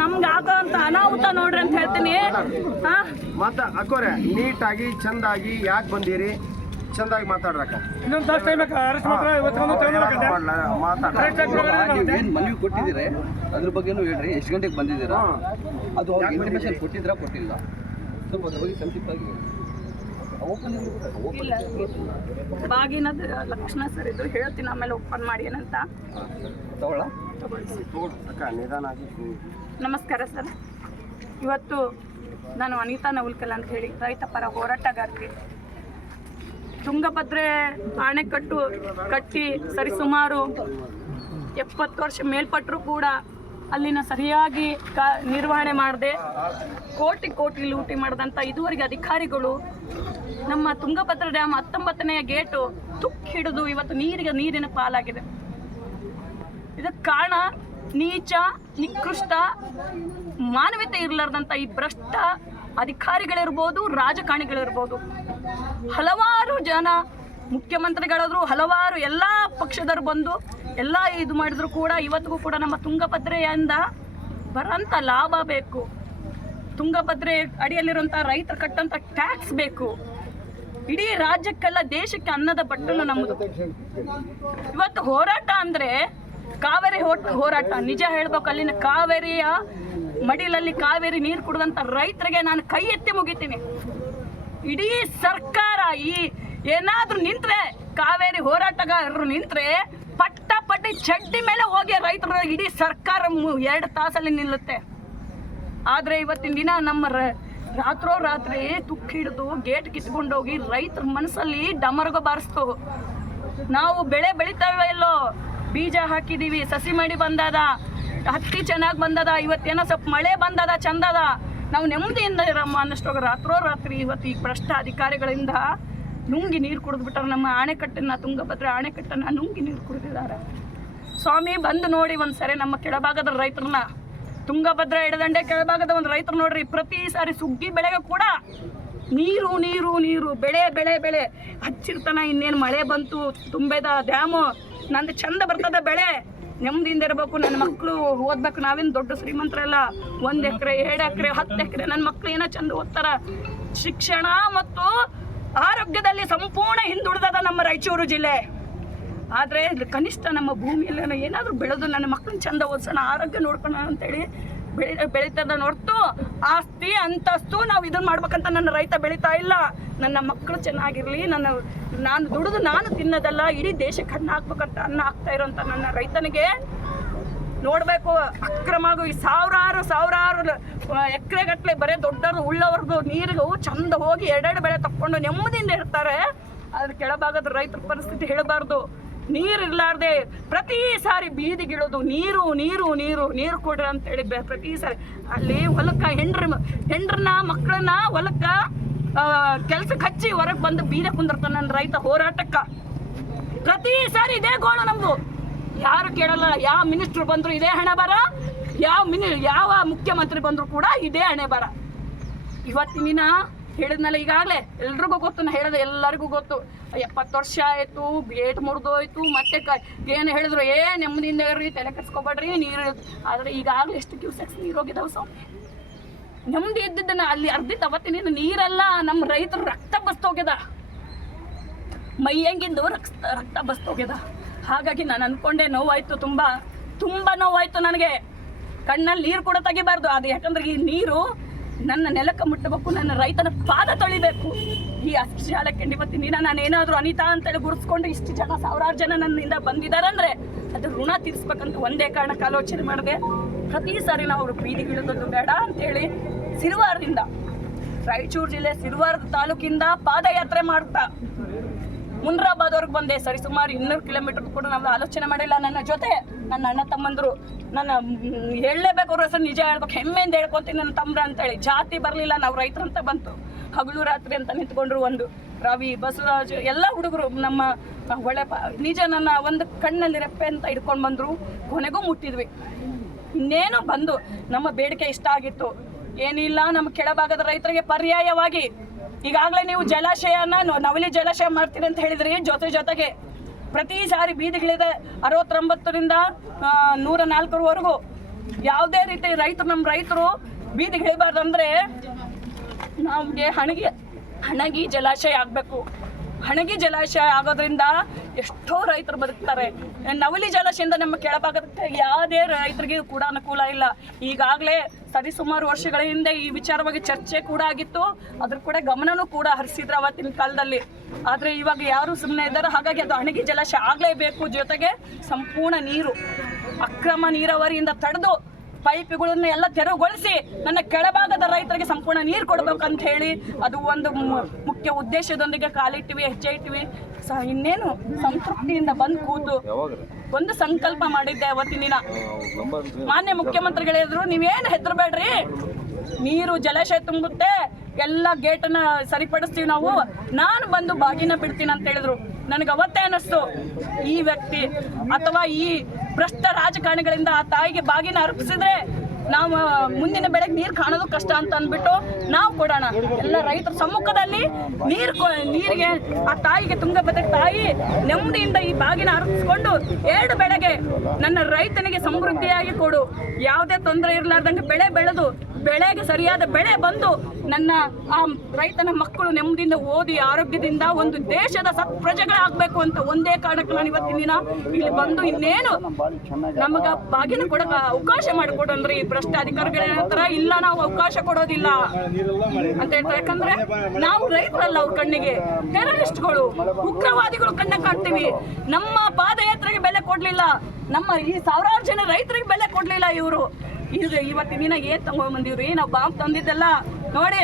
ನಮ್ಗೆ ಆಗೋಂಥ ಅನಾಹುತ ನೋಡ್ರಿ ಅಂತ ಹೇಳ್ತೀನಿ. ಹಾ ಮತ್ತ ಅಕ್ಕೋರೆ ನೀಟಾಗಿ ಚಂದಾಗಿ ಯಾಕೆ ಬಂದಿರಿ? ಚಂದಾಗಿ ಮಾತಾಡ್ರಕ್ಕ. ಮಾತಾಡ ಏನು ಮನವಿ ಕೊಟ್ಟಿದ್ದೀರಿ? ಅದ್ರ ಬಗ್ಗೆನೂ ಹೇಳ್ರಿ. ಎಷ್ಟು ಗಂಟೆಗೆ ಬಂದಿದ್ದೀರಾ? ಅದು ಇನ್ಫಾರ್ಮೇಶನ್ ಕೊಟ್ಟಿದ್ರಾ? ಕೊಟ್ಟಿಲ್ಲ. ಸ್ವಲ್ಪ ಅದ್ರ ಬಗ್ಗೆ ಸಂಕ್ಷಿಪ್ತವಾಗಿ ಹೇಳಿ. ಬಾಗಿನದ ಲಕ್ಷಣ ಸರ್ ಇದು ಹೇಳ್ತೀನಿ ಆಮೇಲೆ ಓಪನ್ ಮಾಡಿ ಏನಂತ? ನಮಸ್ಕಾರ ಸರ್. ಇವತ್ತು ನಾನು ಅನಿತಾ ನವುಲ್ಕಲ್ ಅಂತ ಹೇಳಿ ರೈತ ಪರ ಹೋರಾಟಗಾರ್ತಿ. ತುಂಗಭದ್ರೆ ಅಣೆಕಟ್ಟು ಕಟ್ಟಿ ಸರಿಸುಮಾರು ಎಪ್ಪತ್ತು ವರ್ಷ ಮೇಲ್ಪಟ್ಟರು ಕೂಡ ಅಲ್ಲಿನ ಸರಿಯಾಗಿ ನಿರ್ವಹಣೆ ಮಾಡದೆ ಕೋಟಿ ಕೋಟಿ ಲೂಟಿ ಮಾಡಿದಂಥ ಇದುವರೆಗೆ ಅಧಿಕಾರಿಗಳು ನಮ್ಮ ತುಂಗಭದ್ರ ಡ್ಯಾಮ್ ಹತ್ತೊಂಬತ್ತನೆಯ ಗೇಟು ತುಕ್ಕಿ ಹಿಡಿದು ಇವತ್ತು ನೀರಿಗೆ, ನೀರಿನ ಪಾಲಾಗಿದೆ. ಇದಕ್ಕೆ ಕಾರಣ ನೀಚ, ನಿಕೃಷ್ಟ, ಮಾನವೀಯತೆ ಇರಲಾರ್ದಂಥ ಈ ಭ್ರಷ್ಟ ಅಧಿಕಾರಿಗಳಿರ್ಬೋದು, ರಾಜಕಾರಣಿಗಳಿರ್ಬೋದು. ಹಲವಾರು ಜನ ಮುಖ್ಯಮಂತ್ರಿಗಳಾದರೂ, ಹಲವಾರು ಎಲ್ಲ ಪಕ್ಷದವರು ಬಂದು ಎಲ್ಲ ಇದು ಮಾಡಿದ್ರು ಕೂಡ ಇವತ್ತಿಗೂ ಕೂಡ ನಮ್ಮ ತುಂಗಭದ್ರೆಯಿಂದ ಬರೋಂಥ ಲಾಭ ಬೇಕು. ತುಂಗಭದ್ರೆ ಅಡಿಯಲ್ಲಿರುವಂಥ ರೈತರು ಕಟ್ಟಂಥ ಟ್ಯಾಕ್ಸ್ ಬೇಕು. ಇಡೀ ರಾಜ್ಯಕ್ಕೆಲ್ಲ ದೇಶಕ್ಕೆ ಅನ್ನದ ಬಟ್ಟಲು ನಮ್ಮದು. ಇವತ್ತು ಹೋರಾಟ ಅಂದ್ರೆ ಕಾವೇರಿ ಹೋಟ್, ಹೋರಾಟ. ನಿಜ ಹೇಳ್ಬೇಕು, ಅಲ್ಲಿನ ಕಾವೇರಿಯ ಮಡಿಲಲ್ಲಿ ಕಾವೇರಿ ನೀರು ಕುಡಿದಂಥ ರೈತರಿಗೆ ನಾನು ಕೈ ಎತ್ತಿ ಮುಗಿತೀನಿ. ಇಡೀ ಸರ್ಕಾರ ಈ ಏನಾದರೂ ನಿಂತ್ರೆ, ಕಾವೇರಿ ಹೋರಾಟಗಾರರು ನಿಂತ್ರೆ ಪಟ್ಟ ಪಟ್ಟಿ ಚಡ್ಡಿ ಮೇಲೆ ಹೋಗಿ ರೈತರು ಇಡೀ ಸರ್ಕಾರ ಎರಡು ತಾಸಲ್ಲಿ ನಿಲ್ಲುತ್ತೆ. ಆದರೆ ಇವತ್ತಿನ ದಿನ ನಮ್ಮ ರಾತ್ರೋ ರಾತ್ರಿ ತುಕ್ಕ ಹಿಡಿದು ಗೇಟ್ ಕಿತ್ಕೊಂಡೋಗಿ ರೈತರ ಮನಸ್ಸಲ್ಲಿ ಡಮರ್ಗ ಬಾರಿಸ್ತು. ನಾವು ಬೆಳೆ ಬೆಳಿತಾವೆ ಇಲ್ಲೋ, ಬೀಜ ಹಾಕಿದೀವಿ, ಸಸಿ ಮಾಡಿ ಬಂದದ, ಹತ್ತಿ ಚೆನ್ನಾಗಿ ಬಂದದ, ಇವತ್ತೇನೋ ಸ್ವಲ್ಪ ಮಳೆ ಬಂದದ, ಚಂದದ. ನಾವು ನೆಮ್ಮದಿಯಿಂದ ಇರಮ್ಮ ಅನ್ನಷ್ಟೋಗ ರಾತ್ರೋ ರಾತ್ರಿ ಇವತ್ತು ಈ ಭ್ರಷ್ಟ ಅಧಿಕಾರಿಗಳಿಂದ ನುಂಗಿ ನೀರು ಕುಡಿದ್ಬಿಟ್ಟಾರೆ ನಮ್ಮ ಆಣೆಕಟ್ಟನ್ನು ತುಂಗಭದ್ರ ಆಣೆಕಟ್ಟನ್ನು ನುಂಗಿ ನೀರು ಕುಡಿದಿದ್ದಾರೆ ಸ್ವಾಮಿ ಬಂದು ನೋಡಿ ಒಂದ್ಸರಿ ನಮ್ಮ ಕೆಳಭಾಗದ ರೈತರನ್ನ. ತುಂಗಭದ್ರ ಹಿಡದಂಡೆ ಕೆಳಭಾಗದ ಒಂದು ರೈತರು ನೋಡ್ರಿ, ಪ್ರತಿ ಸಾರಿ ಸುಗ್ಗಿ ಬೆಳೆಗೆ ಕೂಡ ನೀರು ನೀರು ನೀರು, ಬೆಳೆ ಬೆಳೆ ಬೆಳೆ. ಹಚ್ಚಿರ್ತಾನ ಇನ್ನೇನು ಮಳೆ ಬಂತು, ತುಂಬೆದ ಡ್ಯಾಮು, ನಂದು ಚಂದ ಬರ್ತದ ಬೆಳೆ. ನೆಮ್ಮದಿಯಿಂದ ಇರಬೇಕು ನನ್ನ ಮಕ್ಕಳು ಓದ್ಬೇಕು, ನಾವೇನು ದೊಡ್ಡ ಶ್ರೀಮಂತರಲ್ಲ. ಒಂದು ಎಕರೆ, ಎರಡು ಎಕರೆ, ಹತ್ತು ಎಕರೆ ನನ್ನ ಮಕ್ಕಳು ಏನೋ ಚಂದ ಓದ್ತಾರ. ಶಿಕ್ಷಣ ಮತ್ತು ಆರೋಗ್ಯದಲ್ಲಿ ಸಂಪೂರ್ಣ ಹಿಂದುಳಿದದ ನಮ್ಮ ರಾಯಚೂರು ಜಿಲ್ಲೆ. ಆದರೆ ಕನಿಷ್ಠ ನಮ್ಮ ಭೂಮಿಯಲ್ಲಿ ಏನಾದರೂ ಬೆಳೆದು ನನ್ನ ಮಕ್ಕಳನ್ನ ಚಂದ ಓದಿಸೋಣ, ಆರೋಗ್ಯ ನೋಡ್ಕೋಣ ಅಂತೇಳಿ ಬೆಳಿ, ಬೆಳೀತದ ಹೊರ್ತು ಆಸ್ತಿ, ಅಂತಸ್ತು ನಾವು ಇದನ್ನ ಮಾಡ್ಬೇಕಂತ ನನ್ನ ರೈತ ಬೆಳೀತಾ ಇಲ್ಲ. ನನ್ನ ಮಕ್ಕಳು ಚೆನ್ನಾಗಿರಲಿ, ನನ್ನ, ನಾನು ದುಡಿದು ನಾನು ತಿನ್ನೋದಲ್ಲ, ಇಡೀ ದೇಶಕ್ಕೆ ಹಣ್ಣು ಹಾಕ್ಬೇಕಂತ ಅನ್ನ ಹಾಕ್ತಾ ಇರೋಂಥ ನನ್ನ ರೈತನಿಗೆ ನೋಡಬೇಕು ಅಕ್ರಮವಾಗಿ ಈ ಸಾವಿರಾರು ಸಾವಿರಾರು ಎಕರೆಗಟ್ಟಲೆ ಬರೀ ದೊಡ್ಡವರು ಉಳ್ಳವ್ರದ್ದು ನೀರಿಗೂ ಚಂದ ಹೋಗಿ ಎರಡೆರಡು ಬೆಳೆ ತಕ್ಕೊಂಡು ನೆಮ್ಮದಿಯಿಂದ ಇರ್ತಾರೆ. ಅದ್ರ ಕೆಳಭಾಗದ ರೈತರ ಪರಿಸ್ಥಿತಿ ಹೇಳಬಾರ್ದು. ನೀರು ಇರ್ಲಾರ್ದೆ ಪ್ರತಿ ಸಾರಿ ಬೀದಿಗಿಳೋದು ನೀರು ನೀರು ನೀರು ನೀರು ಕೊಡ್ರಿ ಅಂತೇಳಿ ಪ್ರತಿ ಸಾರಿ ಅಲ್ಲಿ ಹೊಲಕ್ಕ ಹೆಂಡ್ರ ಹೆಂಡ್ರನ್ನ ಮಕ್ಕಳನ್ನ ಹೊಲಕ್ಕೆ ಕೆಲ್ಸಕ್ಕೆ ಹಚ್ಚಿ ಹೊರಗೆ ಬಂದು ಬೀದ ಕುಂದಿರ್ತಾನೆ ನನ್ನ ರೈತ ಹೋರಾಟಕ್ಕೆ. ಪ್ರತಿ ಸಾರಿ ಇದೇ ಗೋಣ ನಮ್ದು. ಯಾರು ಕೇಳಲ್ಲ, ಯಾವ ಮಿನಿಸ್ಟ್ರು ಬಂದ್ರು ಇದೇ ಹಣೆ ಬರ, ಯಾವ ಮಿನಿ, ಯಾವ ಮುಖ್ಯಮಂತ್ರಿ ಬಂದ್ರು ಕೂಡ ಇದೇ ಹಣೆ ಬರ. ಇವತ್ತಿನ ದಿನ ಹೇಳಿದ್ನಲ್ಲ ಈಗಾಗಲೇ, ಎಲ್ರಿಗೂ ಗೊತ್ತು, ನಾ ಹೇಳಿದೆ ಎಲ್ಲರಿಗೂ ಗೊತ್ತು. ಎಪ್ಪತ್ತು ವರ್ಷ ಆಯಿತು, ಗೇಟ್ ಮುರಿದೋಯ್ತು, ಮತ್ತೆ ಕ, ಏನು ಹೇಳಿದ್ರು, ಏ, ನೆಮ್ಮದಿಯಿಂದ ಇರ್ರಿ, ತಲೆ ಕಟ್ಸ್ಕೊಬೇಡ್ರಿ ನೀರು ಆದರೆ ಈಗಾಗಲೇ ಎಷ್ಟು ಕ್ಯೂಸೆಕ್ಸ್ ನೀರು ಹೋಗಿದಾವೆ ಸ್ವಾಮಿ. ನೆಮ್ಮದಿ ಇದ್ದಿದ್ದನ್ನ ಅಲ್ಲಿ ಅರ್ಧ ಅವತ್ತಿನ ನೀರೆಲ್ಲ ನಮ್ಮ ರೈತರು ರಕ್ತ ಬಸ್ತೋಗ್ಯದ ಮೈಯಂಗಿಂದು ರಕ್ತ ರಕ್ತ ಬಸ್ತೋಗ್ಯದ ಹಾಗಾಗಿ ನಾನು ಅನ್ಕೊಂಡೆ ನೋವಾಯ್ತು, ತುಂಬ ತುಂಬ ನೋವಾಯ್ತು ನನಗೆ. ಕಣ್ಣಲ್ಲಿ ನೀರು ಕೂಡ ತೆಗಿಬಾರ್ದು, ಅದು ಯಾಕಂದ್ರೆ ಈ ನೀರು ನನ್ನ ನೆಲಕ್ಕೆ ಮುಟ್ಟಬೇಕು, ನನ್ನ ರೈತನ ಪಾದ ತೊಳಿಬೇಕು. ಈ ಅಷ್ಟು ಶಾಲಕ್ಕೆ ಇವತ್ತಿನ ದಿನ ನಾನು ಏನಾದರೂ ಅನಿತಾ ಅಂತೇಳಿ ಗುರುಸ್ಕೊಂಡು ಇಷ್ಟು ಜನ, ಸಾವಿರಾರು ಜನ ನನ್ನಿಂದ ಬಂದಿದ್ದಾರಂದ್ರೆ ಅದು ಋಣ ತೀರಿಸ್ಬೇಕಂತ ಒಂದೇ ಕಾರಣಕ್ಕೆ ಆಲೋಚನೆ ಮಾಡಿದೆ. ಪ್ರತಿ ಸಾರಿ ನಾವು ಬೀದಿಗಿಳಿದದ್ದು ಬೇಡ ಅಂತೇಳಿ ಸಿರುವಾರದಿಂದ, ರಾಯಚೂರು ಜಿಲ್ಲೆ ಸಿರುವಾರದ ತಾಲೂಕಿಂದ ಪಾದಯಾತ್ರೆ ಮಾಡ್ತಾ. ಮುನ್ರಾಬಾದ್ವರೆಗೆ ಬಂದೆ. ಸರಿ, ಸುಮಾರು ಇನ್ನೂರು ಕಿಲೋಮೀಟರ್ ಕೂಡ ನಾವು ಆಲೋಚನೆ ಮಾಡಿಲ್ಲ. ನನ್ನ ಜೊತೆ ನನ್ನ ಅಣ್ಣ ತಮ್ಮಂದರು, ನನ್ನ ಹೇಳಲೇಬೇಕು ಅವ್ರ ಹೆಸರು ನಿಜ ಹೇಳ್ಬೇಕು, ಹೆಮ್ಮೆಯಿಂದ ಹೇಳ್ಕೊತೀನಿ ನನ್ನ ತಮ್ರ ಅಂತೇಳಿ. ಜಾತಿ ಬರಲಿಲ್ಲ, ನಾವು ರೈತರಂತ ಬಂತು. ಹಗಲು ರಾತ್ರಿ ಅಂತ ನಿಂತ್ಕೊಂಡ್ರು ಒಂದು ರವಿ, ಬಸವರಾಜ್, ಎಲ್ಲ ಹುಡುಗರು ನಮ್ಮ ಒಳ್ಳೆ ನಿಜ ನನ್ನ ಒಂದು ಕಣ್ಣಲ್ಲಿ ರೆಪ್ಪೆ ಅಂತ ಹಿಡ್ಕೊಂಡು ಬಂದರು. ಕೊನೆಗೂ ಮುಟ್ಟಿದ್ವಿ. ಇನ್ನೇನು ಬಂದು ನಮ್ಮ ಬೇಡಿಕೆ ಇಷ್ಟ ಆಗಿತ್ತು. ಏನಿಲ್ಲ, ನಮ್ಮ ಕೆಳಭಾಗದ ರೈತರಿಗೆ ಪರ್ಯಾಯವಾಗಿ ಈಗಾಗಲೇ ನೀವು ಜಲಾಶಯನ ನವಲಿ ಜಲಾಶಯ ಮಾಡ್ತೀರಿ ಅಂತ ಹೇಳಿದ್ರಿ. ಜೊತೆ ಜೊತೆಗೆ ಪ್ರತಿ ಸಾರಿ ಬೀದಿಗಳಿದೆ ಅರವತ್ತೊಂಬತ್ತರಿಂದ ನೂರ ನಾಲ್ಕರವರೆಗೂ ಯಾವುದೇ ರೀತಿ ರೈತರು ನಮ್ಮ ರೈತರು ಬೀದಿಗೆ ಇಳಿಬಾರ್ದಂದ್ರೆ ನಮಗೆ ಹಣಗಿ ಹಣಗಿ ಜಲಾಶಯ ಆಗಬೇಕು. ಹಣಗಿ ಜಲಾಶಯ ಆಗೋದ್ರಿಂದ ಎಷ್ಟೋ ರೈತರು ಬದುಕ್ತಾರೆ. ನವಲಿ ಜಲಾಶಯದಿಂದ ನಮ್ಮ ಕೆಳಭಾಗದಕ್ಕೆ ಯಾವುದೇ ರೈತರಿಗೆ ಕೂಡ ಅನುಕೂಲ ಇಲ್ಲ. ಈಗಾಗಲೇ ಸರಿಸುಮಾರು ವರ್ಷಗಳ ಹಿಂದೆ ಈ ವಿಚಾರವಾಗಿ ಚರ್ಚೆ ಕೂಡ ಆಗಿತ್ತು. ಅದ್ರ ಕೂಡ ಗಮನನೂ ಕೂಡ ಹರಿಸಿದ್ರು ಅವತ್ತಿನ ಕಾಲದಲ್ಲಿ. ಆದರೆ ಇವಾಗ ಯಾರು ಸುಮ್ಮನೆ ಇದ್ದಾರೆ. ಹಾಗಾಗಿ ಅದು ಹಣಗಿ ಜಲಾಶಯ ಆಗಲೇಬೇಕು ಜೊತೆಗೆ ಸಂಪೂರ್ಣ ನೀರು, ಅಕ್ರಮ ನೀರಾವರಿಯಿಂದ ತಡೆದು ಪೈಪ್ಗಳನ್ನ ಎಲ್ಲ ತೆರವುಗೊಳಿಸಿ ನನ್ನ ಕೆಳಭಾಗದ ರೈತರಿಗೆ ಸಂಪೂರ್ಣ ನೀರು ಕೊಡ್ಬೇಕಂತ ಹೇಳಿ ಅದು ಒಂದು ಮುಖ್ಯ ಉದ್ದೇಶದೊಂದಿಗೆ ಕಾಲಿಟ್ಟಿವಿ ಹೆಜ್ಜೆ ಇಟ್ಟಿವಿ ಇನ್ನೇನು ಸಂತೃಪ್ತಿಯಿಂದ ಬಂದು ಕೂತು ಒಂದು ಸಂಕಲ್ಪ ಮಾಡಿದ್ದೆ ಅವತ್ತಿನ ದಿನ. ಮಾನ್ಯ ಮುಖ್ಯಮಂತ್ರಿಗಳು ಹೇಳಿದ್ರು ನೀವೇನು ಹೆದರ್ಬೇಡ್ರಿ? ನೀರು, ಜಲಾಶಯ ತುಂಬುತ್ತೆ, ಎಲ್ಲ ಗೇಟನ್ನ ಸರಿಪಡಿಸ್ತೀವಿ ನಾವು. ನಾನು ಬಂದು ಬಾಗಿನ ಬಿಡ್ತೀನಿ ಅಂತ ಹೇಳಿದ್ರು. ನನಗೆ ಅವತ್ತೇ ಅನ್ನಿಸ್ತು ಈ ವ್ಯಕ್ತಿ ಅಥವಾ ಈ ಭ್ರಷ್ಟ ರಾಜಕಾರಣಿಗಳಿಂದ ಆ ತಾಯಿಗೆ ಬಾಗಿನ ಅರ್ಪಿಸಿದ್ರೆ ನಾವು ಮುಂದಿನ ಬೆಳೆಗೆ ನೀರು ಕಾಣೋದು ಕಷ್ಟ ಅಂತ ಅಂದ್ಬಿಟ್ಟು ನಾವು ಕೊಡೋಣ. ಎಲ್ಲ ರೈತರ ಸಮ್ಮುಖದಲ್ಲಿ ನೀರು ನೀರಿಗೆ, ಆ ತಾಯಿಗೆ ತುಂಗಭದ್ರ ತಾಯಿ ನೆಮ್ಮದಿಯಿಂದ ಈ ಬಾಗಿನ ಅರ್ಪಿಸ್ಕೊಂಡು ಎರಡು ಬೆಳೆಗೆ ನನ್ನ ರೈತನಿಗೆ ಸಮೃದ್ಧಿಯಾಗಿ ಕೊಡು. ಯಾವುದೇ ತೊಂದರೆ ಇರಲಾರ್ದಂಗೆ ಬೆಳೆ ಬೆಳೆದು ಬೆಳೆಗೆ ಸರಿಯಾದ ಬೆಳೆ ಬಂದು ನನ್ನ, ಆ ರೈತನ ಮಕ್ಕಳು ನೆಮ್ಮದಿಯಿಂದ ಓದಿ ಆರೋಗ್ಯದಿಂದ ಒಂದು ದೇಶದ ಸತ್ ಪ್ರಜೆಗಳಾಗಬೇಕು ಅಂತ ಒಂದೇ ಕಾರಣಕ್ಕೆ ನಾನು ಇವತ್ತಿನ ದಿನ ಇಲ್ಲಿ ಬಂದು ಇನ್ನೇನು ನಮಗ ಬಾಗಿನ ಕೊಡಕ ಅವಕಾಶ ಮಾಡಿಕೊಡು ಅಂದ್ರೆ ಈ ಭ್ರಷ್ಟ ಅಧಿಕಾರಿಗಳ ಇಲ್ಲ, ನಾವು ಅವಕಾಶ ಕೊಡೋದಿಲ್ಲ ಅಂತ ಹೇಳ್ತಾರೆ. ಯಾಕಂದ್ರೆ ನಾವು ರೈತರಲ್ಲ ಅವ್ರ ಕಣ್ಣಿಗೆ. ಟೆರರಿಸ್ಟ್ಗಳು, ಉಗ್ರವಾದಿಗಳು ಕಣ್ಣ ಕಾಣ್ತೀವಿ. ನಮ್ಮ ಪಾದಯಾತ್ರೆಗೆ ಬೆಲೆ ಕೊಡ್ಲಿಲ್ಲ. ನಮ್ಮ ಈ ಸಾವಿರಾರು ಜನ ರೈತರಿಗೆ ಬೆಲೆ ಕೊಡ್ಲಿಲ್ಲ ಇವರು. ಇದು ಇವತ್ತಿನ ದಿನ ಏನ್ ತಗೊಂಡ್ ಬಂದಿವ್ರಿ? ನಾವು ಬಾಂಬ್ ತಂದಿದ್ದಲ್ಲ ನೋಡಿ.